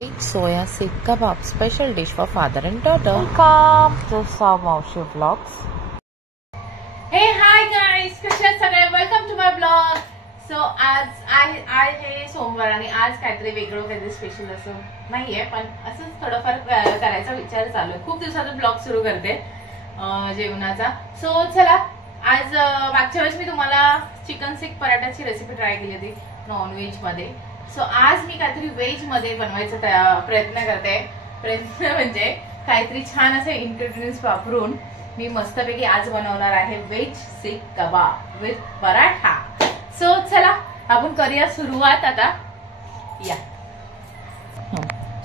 Soya seed kebab special dish for father and daughter. Welcome to Maushi Vlogs. Hey hi guys, कसे आहात सगळे? Welcome to my blog. So आज आहे सोमवार आणि आज काहीतरी वेगळं काहीतरी स्पेशल असं नाहीये, पण असंच थोडंफार करायचा विचार चालू आहे. खूप दिवसातून ब्लॉग सुरू करते जेवणाचा. सो चला, आज मागच्या वेळेस मी तुम्हाला चिकन सीख पराठाची रेसिपी ट्राय केली होती नॉनव्हेज मध्ये. सो आज मी काहीतरी व्हेज मध्ये बनवायचा प्रयत्न करते. प्रयत्न म्हणजे काहीतरी छान असे इन्ग्रेडियंट्स वापरून मी मस्तपैकी आज बनवणार आहे veg seekh kebab with paratha. So चला आपण करूया सुरुवात आता. या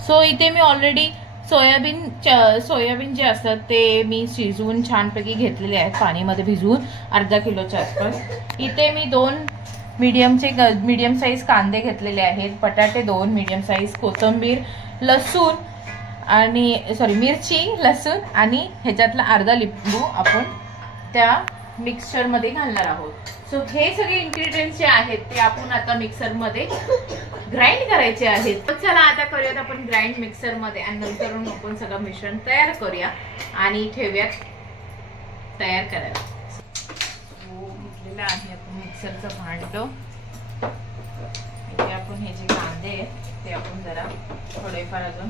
सो इथे मी ऑलरेडी सोयाबीन जे असतात ते मी शिजवून छानपैकी घेतलेले आहेत पाणीमध्ये भिजवून अर्धा किलोच्या आसपास. इथे मी 2 मीडियम साईज कांदे घेतलेले आहेत, बटाटे 2 मीडियम साईज, कोथिंबीर, लसूण आणि मिरची, लसूण आणि ह्याच्यातला अर्धा लिंबू आपण त्या मिक्सचर मध्ये घालणार आहोत. सो हे सगळे इन्ग्रेडियंट्स जे आहेत ते आपण आता मिक्सर मध्ये ग्राइंड करायचे आहेत. तर चला आता करूयात आपण ग्राइंड मिक्सर मध्ये आणि नंतर आपण सगळं मिश्रण तयार करूया आणि ठेवूयात तयार करायला. आहे आपण मिक्सरचं भांडं. इथे आपण हे जे कांदे आहेत ते आपण जरा थोडेफार अजून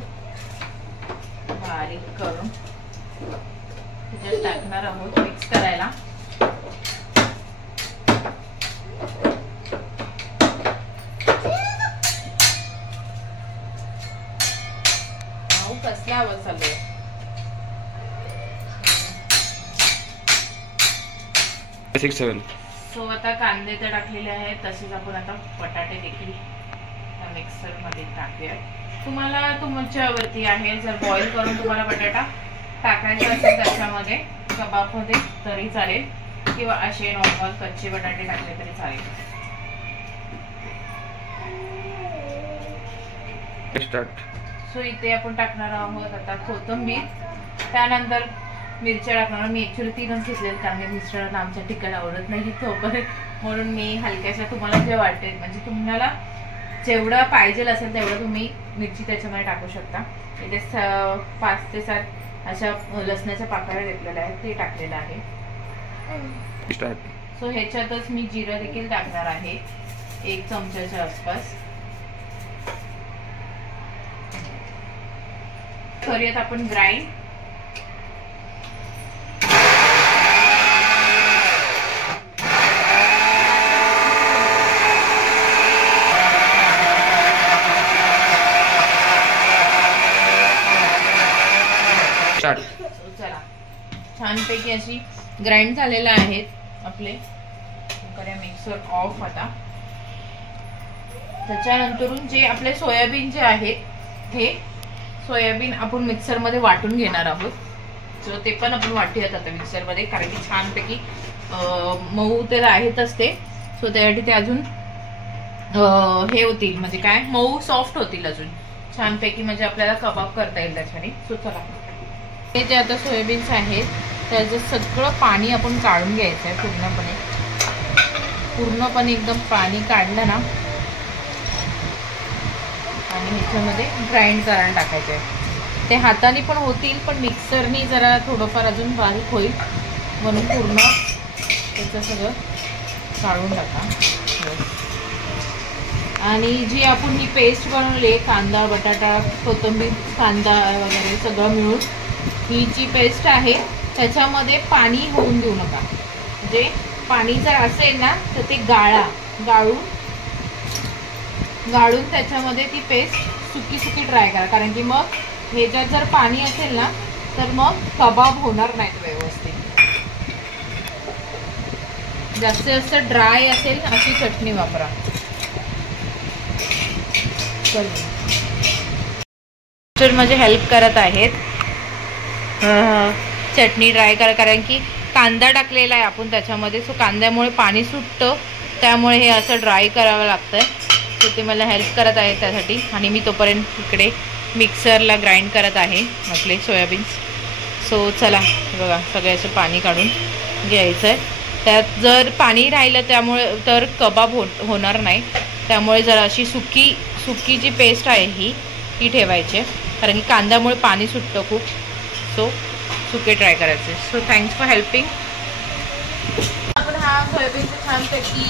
बारीक करून त्याच्यात टाकणार आहोत मिक्स करायला. कसला आवाज चालू आहे? सो आता कांदे तर टाकलेले आहेत, तसेच आपण आता बटाटे देखील मिक्सर मध्ये टाकूया. तुम्हाला तुमच्यावरती आहे, जर बॉईल करून तुम्हाला बटाटा टाकायचा असेल त्याच्यामध्ये कबाब मध्ये तरी चालेल, किंवा असे नॉर्मल कच्चे बटाटे टाकले तरी चालेल. सो इथे आपण टाकणार आहोत आता कोथिंबीर, त्यानंतर मिरच्या टाकणार. मी ऍक्च्युअली 3च घेतलेले कारण मिस्टरांना आमच्या तिखट आवडत नाही म्हणून मी हलक्याशा, तुम्हाला जे वाटेल म्हणजे तुम्हाला जेवढं पाहिजे असेल तेवढं तुम्ही मिरची त्याच्यामध्ये टाकू शकता. इथे 5 ते 7 अशा लसणाच्या पाकळ्या घेतलेल्या आहेत, ते टाकलेलं आहे. सो ह्याच्यातच मी जिरं देखील टाकणार आहे 1 चमच्याच्या आसपास. करूयात आपण ग्राइंड. चला छानपैकी अशी ग्राइंड झालेले आहेत आपले. करूया मिक्सर ऑफ आता. त्याच्यानंतरून जे आपले सोयाबीन जे आहेत हे सोयाबीन आपण मिक्सर मध्ये वाटून घेणार आहोत. सो ते पण आपण वाटूयात आता मिक्सर मध्ये, कारण की छानपैकी मऊ तर आहेतच ते. सो त्यासाठी ते अजून हे होतील, म्हणजे काय मऊ सॉफ्ट होतील अजून छानपैकी, म्हणजे आपल्याला कबाब करता येईल त्याच्याने. सो चला, हे जे आता सोयाबीन्स आहेत त्याचं सगळं पाणी आपण काढून घ्यायचं आहे पूर्णपणे एकदम पाणी काढलं ना आणि ह्याच्यामध्ये ग्राइंड करायला टाकायचं आहे. ते हाताने पण होतील, पण मिक्सरनी जरा थोडंफार अजून बारीक होईल म्हणून पूर्ण त्याचं सगळं काढून टाका. आणि जी आपण ही पेस्ट बनवली, कांदा, बटाटा, कोथिंबीर, कांदा वगैरे सगळं मिळून ही जी पेस्ट आहे त्याच्यामध्ये पाणी होऊन देऊ नका. म्हणजे पाणी जर असेल ना तर ते गाळून त्याच्यामध्ये ती पेस्ट सुकी ट्राय करा, कारण की मग ह्याच्यात जर पाणी असेल ना तर मग कबाब होणार नाहीत व्यवस्थित. जास्तीत जास्त ड्राय असेल अशी चटणी वापरा. माझे हेल्प करत आहेत चटणी ड्राय करा, कारण की कांदा टाकलेला आहे आपण त्याच्यामध्ये. सो कांद्यामुळे पाणी सुटतं, त्यामुळे हे असं ड्राय करावं लागतंय. सो ते मला हेल्प करत आहे त्यासाठी. आणि मी तोपर्यंत इकडे मिक्सरला ग्राइंड करत आहे आपले सोयाबीन्स. सो चला बघा, सगळे असं पाणी काढून घ्यायचं आहे. त्यात जर पाणी राहिलं त्यामुळे तर कबाब होणार नाही. त्यामुळे जरा अशी सुकी जी पेस्ट आहे ही ती ठेवायची, कारण की कांद्यामुळे पाणी सुटतं खूप. सो सुके ट्राय करायचे. So thanks for helping. आपण हा सोयाबीनचा छानपैकी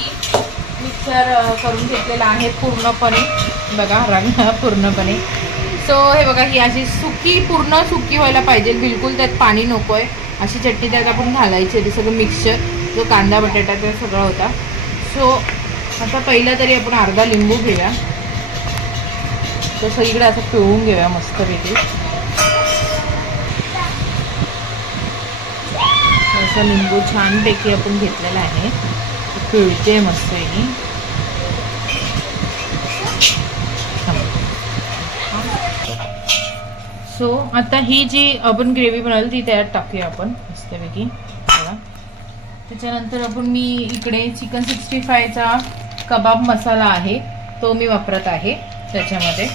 मिक्सर करून घेतलेला आहे पूर्णपणे. बघा रंग पूर्णपणे. सो हे बघा, ही अशी सुकी, पूर्ण सुकी व्हायला पाहिजे, बिलकुल त्यात पाणी नको आहे अशी चटणी त्यात आपण घालायची. ते सगळं मिक्सचर जो कांदा बटाटा ते सगळं होता. सो आता पहिला तरी आपण अर्धा लिंबू घेऊया, तो सगळीकडे असं पिळून घेऊया मस्तपैकी. असं लिंबू छानपैकी आपण घेतलेला आहे, पिळते मस्त आहे. सो आता ही जी आपण ग्रेव्ही बनवली ती त्यात टाकूया आपण मस्तपैकी. बघा, त्याच्यानंतर आपण मी इकडे चिकन 65चा कबाब मसाला आहे तो मी वापरत आहे. त्याच्यामध्ये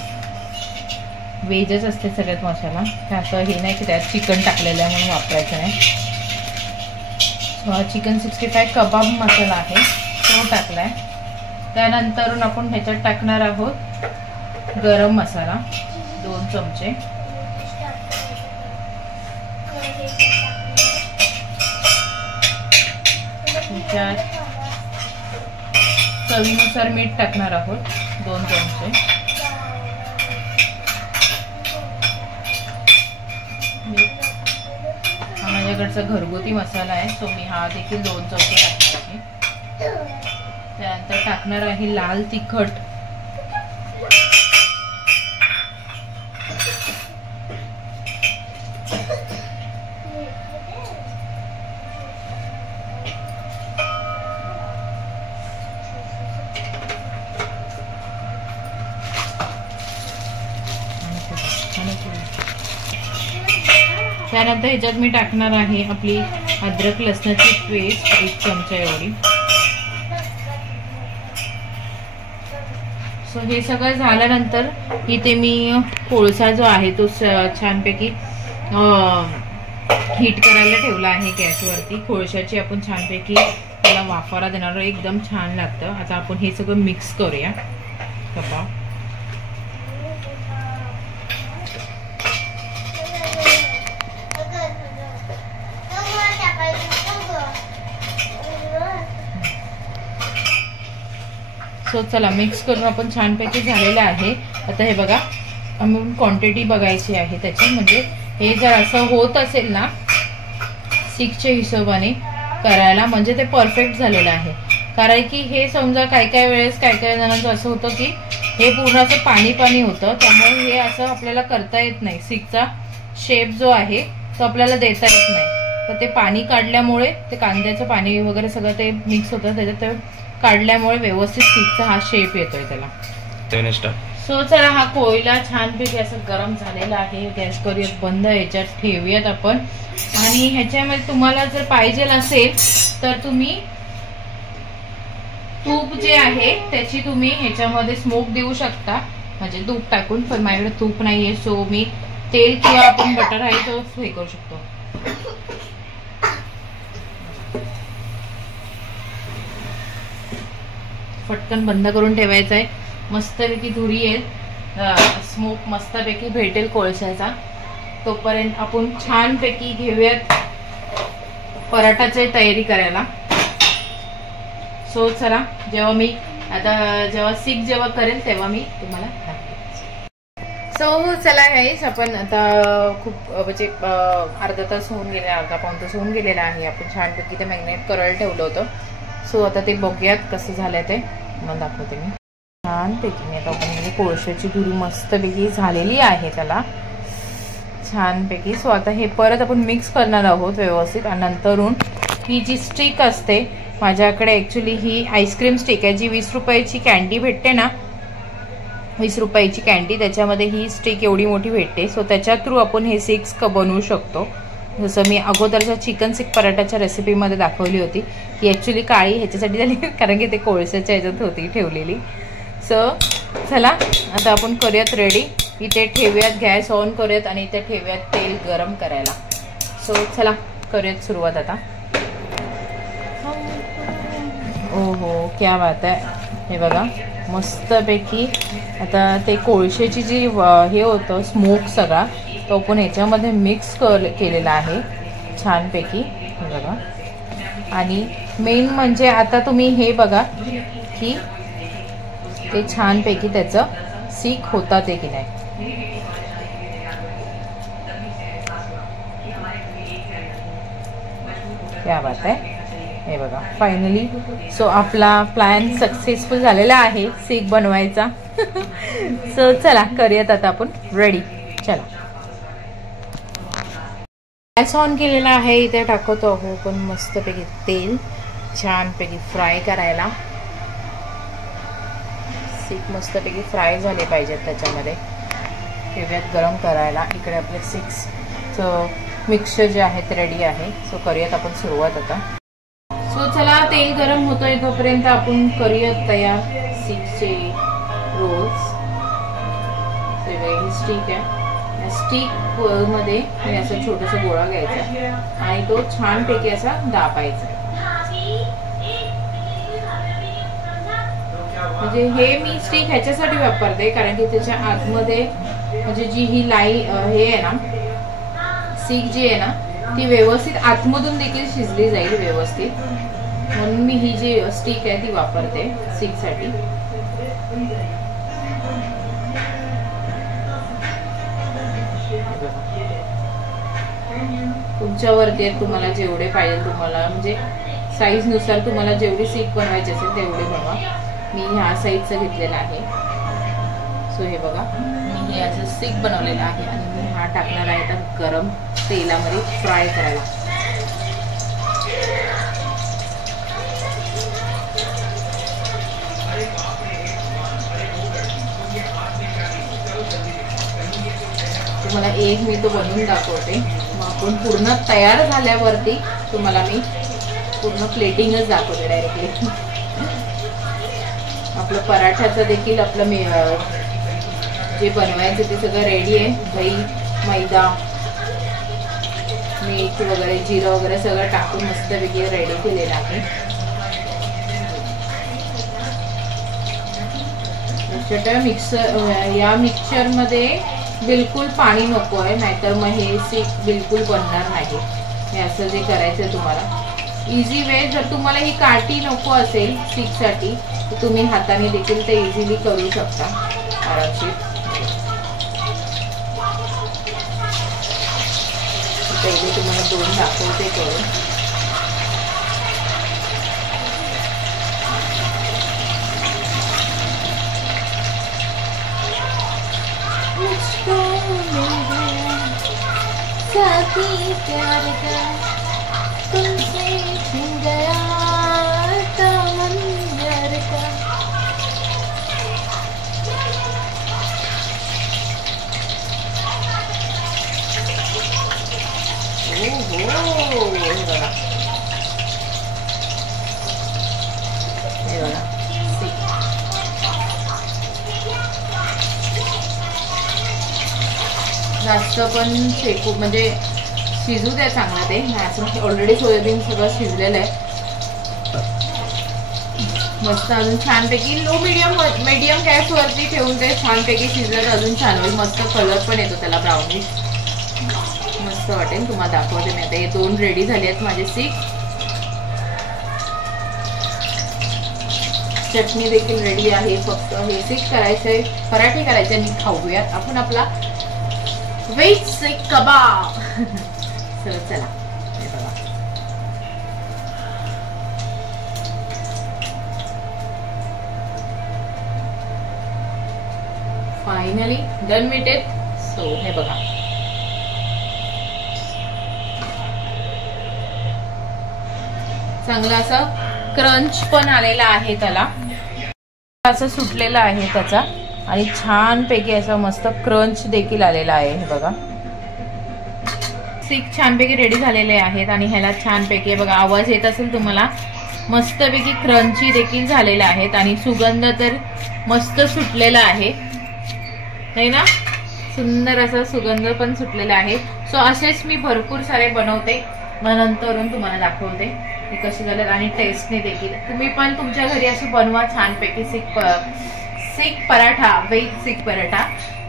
वेजच असते सगळ्यात मसाला, असं हे नाही की त्यात चिकन टाकलेलं आहे म्हणून वापरायचं नाही. चिकन 65 कबाब मसाला आहे तो टाकलाय. त्यानंतर आपण ह्याच्यात टाकणार आहोत गरम मसाला 2 चमचे. त्याच्यात चवीनुसार मीठ टाकणार आहोत 2 चमचे. हा माझ्याकडचा घरगुती मसाला आहे, सो मी हा देखील 2 चमचे टाकणार आहे. त्यानंतर टाकणार आहे लाल तिखट. त्यानंतर ह्याच्यात मी टाकणार आहे आपली अद्रक लसणाची पेस्ट 1 चमचा एवढी. सो हे सगळं झाल्यानंतर इथे मी कोळसा जो आहे तो छानपैकी हीट करायला ठेवला आहे गॅसवरती. कोळशाची आपण छानपैकी त्याला वाफारा देणार, एकदम छान लागतं. आता आपण हे सगळं मिक्स करूया. कबाब सो चला मिक्स करून आपण छानपैकी झालेलं आहे. आता हे बघा, आम्ही क्वांटिटी बघायची आहे त्याची, म्हणजे हे जर असं होत असेल ना 6च्या हिशोबाने करायला म्हणजे ते परफेक्ट झालेलं आहे. कारण की हे समजा काय काय वेळेस काय काय जणांचं असं होतं की हे पूर्ण असं पाणी पाणी होतं, त्यामुळे हे असं आपल्याला करता येत नाही. 6चा शेप जो आहे तो आपल्याला देता येत नाही. तर ते पाणी काढल्यामुळे ते कांद्याचं पाणी वगैरे सगळं ते मिक्स होतं त्याच्यात, काढल्यामुळे व्यवस्थित 6चा हा शेप येतोय त्याला. सो चला हा कोयला छानपैकी असं गरम झालेला आहे. गॅस करूयात बंद, ह्याच्यात ठेवूयात आपण. आणि ह्याच्यामध्ये तुम्हाला जर पाहिजे असेल तर तुम्ही तूप जे आहे त्याची तुम्ही ह्याच्यामध्ये स्मोक देऊ शकता, म्हणजे तूप टाकून. पण माझ्याकडे तूप नाहीये, सो मी तेल किंवा आपण बटर आहे तो हे करू शकतो. फटकन बंद करून ठेवायचं आहे. मस्तपैकी धुरी येईल, स्मोक मस्तपैकी भेटेल कोळशाचा. तोपर्यंत आपण छानपैकी घेऊयात पराठाची तयारी करायला. सो चला, जेव्हा मी आता जेव्हा 6 जेव्हा करेल तेव्हा मी तुम्हाला दाखवेन. सो चला गाईस, आपण आता खूप म्हणजे अर्धा तास होऊन गेले, अर्धा पाऊण तास होऊन गेलेला आहे. आपण छानपैकी ते मॅग्नेट करायला ठेवलं होतं. सो आता ते बघूयात कसं झालंय ते मग दाखवते मी. छानपैकी आता आपण कोळशाची धुरी मस्तपैकी झालेली आहे त्याला छानपैकी. सो आता हे परत आपण मिक्स करणार आहोत व्यवस्थित. आणि नंतरून ही जी स्टिक असते, माझ्याकडे ॲक्च्युली ही आईस्क्रीम स्टिक आहे जी 20 रुपयाची कॅन्डी भेटते ना, 20 रुपयाची कॅन्डी, त्याच्यामध्ये ही स्टिक एवढी मोठी भेटते. सो त्याच्या थ्रू आपण हे 6 बनवू शकतो. जसं मी अगोदरच्या चिकन सिक पराठाच्या रेसिपीमध्ये दाखवली होती. ही ॲक्च्युली काळी ह्याच्यासाठी झाली कारण की ते कोळशाच्या ह्याच्यात होती ठेवलेली. सो चला आता आपण करूयात रेडी. इथे ठेवूयात, गॅस ऑन करूयात आणि इथे ठेवूयात तेल गरम करायला. सो चला करूयात सुरुवात आता. ओहो क्या बात आहे. हे बघा मस्तपैकी आता ते कोळशेची जी हे होतं स्मोक सगळा तो पण याच्यामध्ये मिक्स केलेला आहे छानपैकी बघा. आणि मेन म्हणजे आता तुम्ही हे बघा की ते छानपैकी त्याचं सीख होता ते की नाही. क्या बात आहे. हे बघा फायनली सो आपला प्लॅन सक्सेसफुल झालेला आहे सीख बनवायचा. सो चला करूयात आता आपण रेडी. चला गॅस ऑन केलेला आहे. इथे टाकतो आहो पण मस्तपैकी तेल छानपैकी फ्राय करायला. सीख मस्तपैकी फ्राय झाले पाहिजेत त्याच्यामध्ये. ठेवूयात गरम करायला. इकडे आपले सीखचं मिक्सचर जे आहे ते रेडी आहे. सो करूयात आपण सुरुवात आता. सो चला तेल गरम होतोय तोपर्यंत आपण करूयात तयार सीखचे रोल्स. स्टिक आहे. स्टिक मध्ये असं छोटासा गोळा घ्यायचा आणि तो छानपैकी असा दाबायचा. म्हणजे हे मी स्टिक ह्याच्यासाठी वापरते कारण की त्याच्या आतमध्ये म्हणजे जी ही हे आहे ना सीख जी आहे ना ती व्यवस्थित आतमधून देखील शिजली जाईल व्यवस्थित. म्हणून मी ही जी स्टिक आहे ती वापरते सीख साठी. तुमच्यावरती तुम्हाला जेवढे पाहिजे तुम्हाला म्हणजे साईज नुसार तुम्हाला जेवढी सीख बनवायची असेल तेवढे बनवा. मी ह्या साईजचं घेतलेलं आहे. सो हे बघा मी हे असं सीख बनवलेलं आहे आणि मी हा टाकणार आहे तर गरम तेलामध्ये फ्राय करायला. तुम्हाला एक मी तो बनवून दाखवते. मग आपण पूर्ण तयार झाल्यावरती तुम्हाला मी पूर्ण प्लेटिंगच दाखवते डायरेक्टली. आपलं पराठ्याचं देखील आपलं जे बनवायचं ते सगळं रेडी आहे. दही, मैदा, मीठ वगैरे जिरं वगैरे सगळं टाकून मस्तपैकी रेडी केलेलं आहे. या मिक्सचरमध्ये बिलकुल पाणी नको आहे नाहीतर मग हे सीख बिलकुल बनणार नाही. हे असं जे करायचं तुम्हाला इझी वे. जर तुम्हाला ही काठी नको असेल सीखसाठी तर तुम्ही हाताने देखील ते इझिली करू शकता आरामशीर. पहिले तुम्हाला दोन दाखवते करून. साथी प्यार का तुमसे छिन गया तमन्ना का. ओहो बघा हे बघा जास्त पण शेकू म्हणजे शिजू द्या चांगलं. ते ऑलरेडी सोयाबीन सगळं शिजलेलं आहे मस्त. अजून छानपैकी लो मीडियम गॅसवरती ठेवून ते छानपैकी शिजलं तर अजून छान होईल. मस्त कलर पण येतो त्याला ब्राउनिश. मस्त वाटेल. तुम्हाला दाखवते मी आता. हे दोन रेडी झाले आहेत माझे सीख. चटणी देखील रेडी आहे. फक्त हे सीख करायचंय पराठे करायचे आणि खाऊयात आपण आपला व्हेज सीख कबाब. चला हे बघा finally done with it. So हे बघा चांगला असा क्रंच पण आलेला आहे. त्याला असं सुटलेला आहे त्याचा आणि छानपैकी असं मस्त क्रंच देखील आलेला आहे. हे बघा सीख छानपैकी रेडी झालेले आहेत आणि ह्याला छानपैकी बघा आवाज येत असेल तुम्हाला. मस्तपैकी क्रंची देखील झालेले आहेत आणि सुगंध तर मस्त सुटलेला आहे नाही ना. सुंदर असा सुगंध पण सुटलेला आहे. सो असेच मी भरपूर सारे बनवते मग नंतरून तुम्हाला दाखवते. की कशी झाल्यात आणि टेस्टने देखील. तुम्ही पण तुमच्या घरी अशी बनवा छानपैकी सीख पराठा, व्हेज सीख पराठा.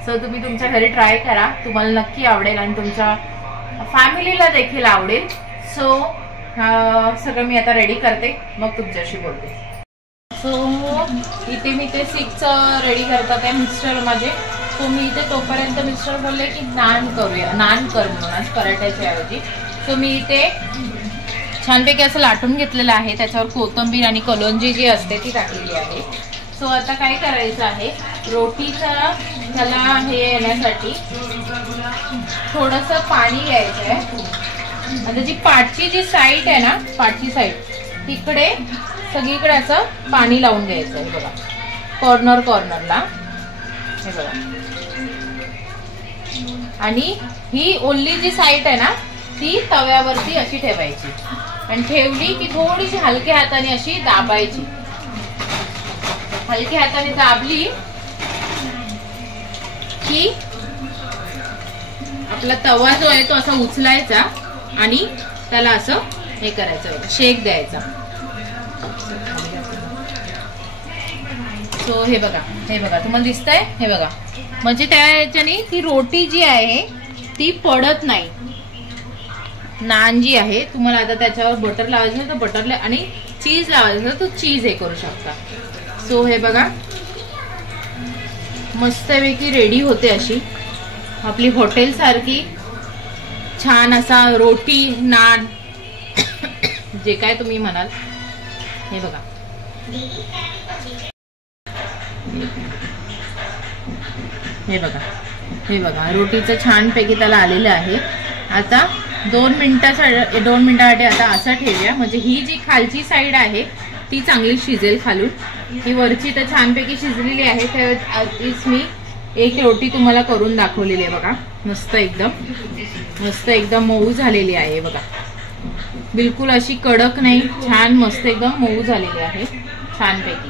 सो तुम्ही तुमच्या घरी ट्राय करा, तुम्हाला नक्की आवडेल आणि तुमच्या फॅमिलीला देखील आवडेल. सो सगळं मी आता रेडी करते, मग तुमच्याशी बोलते. सो इथे मी ते सीखचं रेडी करतात आहे मिस्टर माझे. सो मी इथे तोपर्यंत मिस्टर बोलले की नान करूया, नान कर म्हणून आज पराठ्याच्या ऐवजी. सो मी इथे छानपैकी असं लाटून घेतलेलं आहे, त्याच्यावर कोथिंबीर आणि कलोंजी जी असते ती टाकलेली आहे. सो आता काय करायचं आहे, रोटीचा त्याला हे येण्यासाठी थोडंसं पाणी घ्यायचं आहे. आता जी पाठची जी साईड आहे ना, पाठची साईड तिकडे सगळीकडे असं पाणी लावून घ्यायचं आहे बघा, कॉर्नर कॉर्नरला हे बघा. आणि ही ओल्ली जी साईड आहे ना ती तव्यावरती अशी ठेवायची आणि ठेवली की थोडीशी हलक्या हाताने अशी दाबायची. हलक्या हाताने दाबली की आपला तवा जो आहे तो असा उचलायचा आणि त्याला असं हे करायचं, शेक द्यायचा. सो हे बघा, हे बघा तुम्हाला दिसतंय, हे बघा. म्हणजे त्या ह्याच्याने ती रोटी जी आहे ती पडत नाही. नान जी आहे तुम्हाला आता त्याच्यावर बटर लावायचं तर बटर आणि चीज लावायचं तर चीज हे करू शकता. सो हे बघा मस्तपैकी रेडी होते अशी आपली हॉटेल सारखी छान असा रोटी नान जे काय तुम्ही म्हणाल. हे बघा हे बघा, हे बघा रोटीचं छानपैकी त्याला आलेलं आहे. आता 2 मिनिटासाठी आता असं ठेवूया, म्हणजे ही जी खालची साईड आहे ती चांगली शिजेल खालून. ही वरची तर छानपैकी शिजलेली आहे. तर मी एक रोटी तुम्हाला करून दाखवलेली आहे बघा, मस्त एकदम मऊ झालेली आहे बघा, बिलकुल अशी कडक नाही, छान मस्त एकदम मऊ झालेली आहे छानपैकी.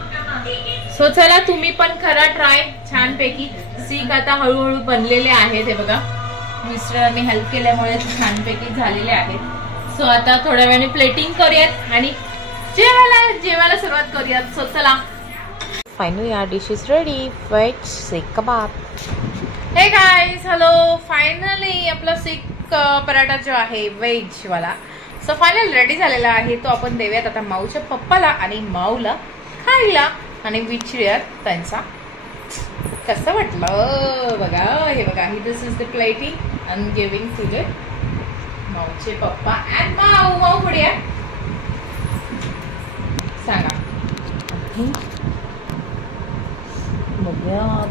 सो चला तुम्ही पण करा ट्राय छानपैकी. सीख आता हळूहळू बनलेले आहेत हे बघा, मिस्टरांनी हेल्प केल्यामुळे छानपैकी झालेले आहेत. सो आता थोड्या वेळाने प्लेटिंग करूयात आणि जेवायला सुरुवात करूयात. सो चला. Finally our dish is ready, veg seekh kebab. Hey guys, hello. Finally आपला सीख पराठा जो आहे व्हेज वाला सो फायनल रेडी झालेला आहे. तो आपण देऊयात आता माऊच्या पप्पाला आणि माऊला खायला आणि विचारूयात त्यांचा कसं वाटलं. बघा हे बघा, ही this is the plating I am giving to the माऊचे पप्पा अँड माऊ पुढे सांगा.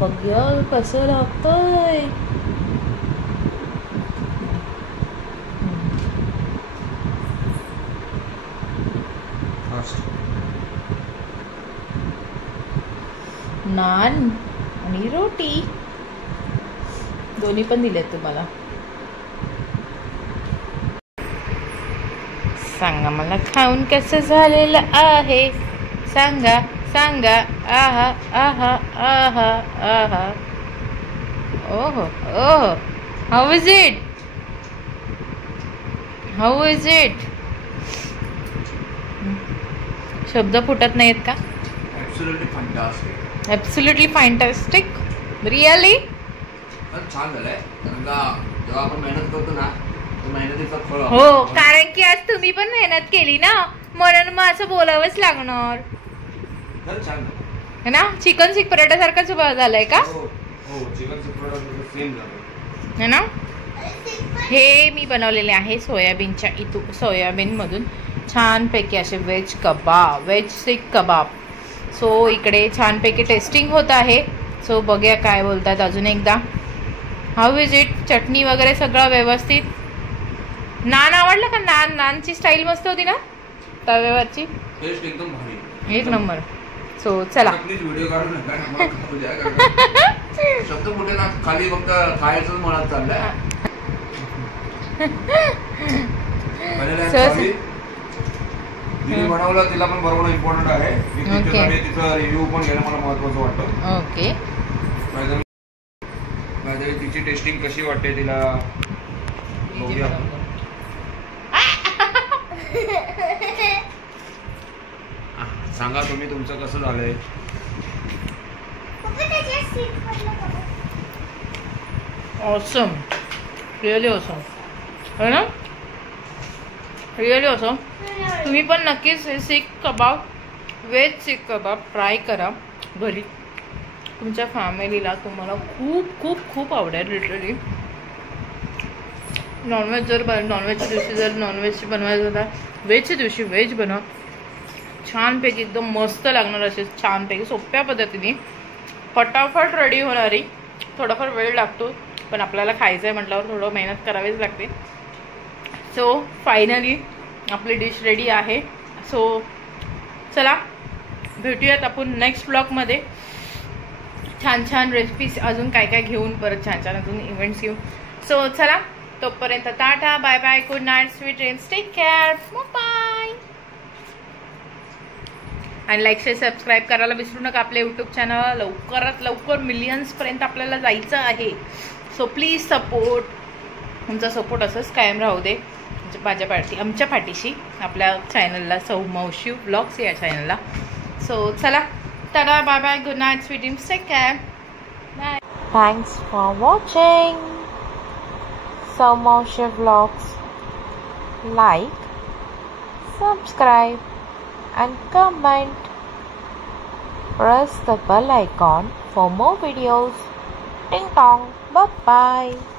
बघ्या कसं लागतंय. नान आणि रोटी दोन्ही पण दिलेत तुम्हाला. सांगा मला खाऊन कसं झालेलं आहे, सांगा सांगा. आहा आहा आहा आहा. ओहो ओहो, how is it, how is it. शब्द फुटत नाहीत का. Absolutely fantastic. रिअली छान झालंय. जेव्हा आपण मेहनत करतो ना मेहनतीचं फळ. हो, कारण की आज तुम्ही पण मेहनत केली ना, म्हणून मग असं बोलावंच लागणार ना. चिकन सीख पराठा सारखाच झालंय का. चिकन सीख पराठा सेम झालं है ना. हे मी बनवलेले आहे सोयाबीन मधून छानपैकी असे व्हेज सीख कबाब. सो इकडे छानपैकी टेस्टिंग होत आहे. सो बघूया काय बोलतात अजून एकदा. How is it. चटणी वगैरे सगळं व्यवस्थित. नान आवडलं का. नानची स्टाईल मस्त होती ना तव्यावरची, टेस्ट एकदम भारी, एक नंबर. सो चला. व्हिडिओ काढून शब्द मोठे ना, खाली फक्त खायचं मनात चाललंय. बनवलं तिला पण बरोबर इम्पॉर्टंट आहे. तिचा रिव्ह्यू पण घेणं मला महत्वाचं वाटतं. ओके. तिची टेस्टिंग कशी वाटते तिला बघूया. सांगा तुम्ही तुमचं कसं झालंय. ऑसम, रिअली ऑसम है ना, रिअली ऑसम. तुम्ही पण नक्कीच हे सीख कबाब, व्हेज सीख कबाब ट्राय करा घरी. तुमच्या फॅमिलीला तुम्हाला खूप खूप खूप आवडेल. लिटरली नॉनव्हेजच्या दिवशी जर नॉनव्हेज बनवायचं होता, व्हेजच्या दिवशी व्हेज बनवा. छानपैकी एकदम मस्त लागणार असे छानपैकी सोप्या पद्धतीने फटाफट रेडी होणारी. थोडाफार वेळ लागतो पण आपल्याला खायचं आहे म्हटल्यावर थोडं मेहनत करावीच लागते. सो फायनली आपली डिश रेडी आहे. सो चला भेटूयात आपण नेक्स्ट ब्लॉगमध्ये. छान छान रेसिपीज अजून काय काय घेऊन, परत छान छान अजून इव्हेंट्स घेऊन. सो चला तोपर्यंत tata, bye bye, good night, sweet dreams, take care, bye. आणि लाईक शेअर सबस्क्राईब करायला विसरू नका. आपल्या यूट्यूब चॅनल लवकरात लवकर मिलियन्सपर्यंत आपल्याला जायचं आहे. सो प्लीज सपोर्ट, तुमचा सपोर्ट असंच कायम राहू दे आमच्या पाठीशी, आपल्या चॅनलला, सौमावशी व्लॉग्स या चॅनलला. सो चला tata, bye bye, good night, sweet dreams, take care, bye. Thanks for watching Saumashi Vlogs. Like, subscribe and comment. Press the bell icon for more videos. Ding dong. Bye bye.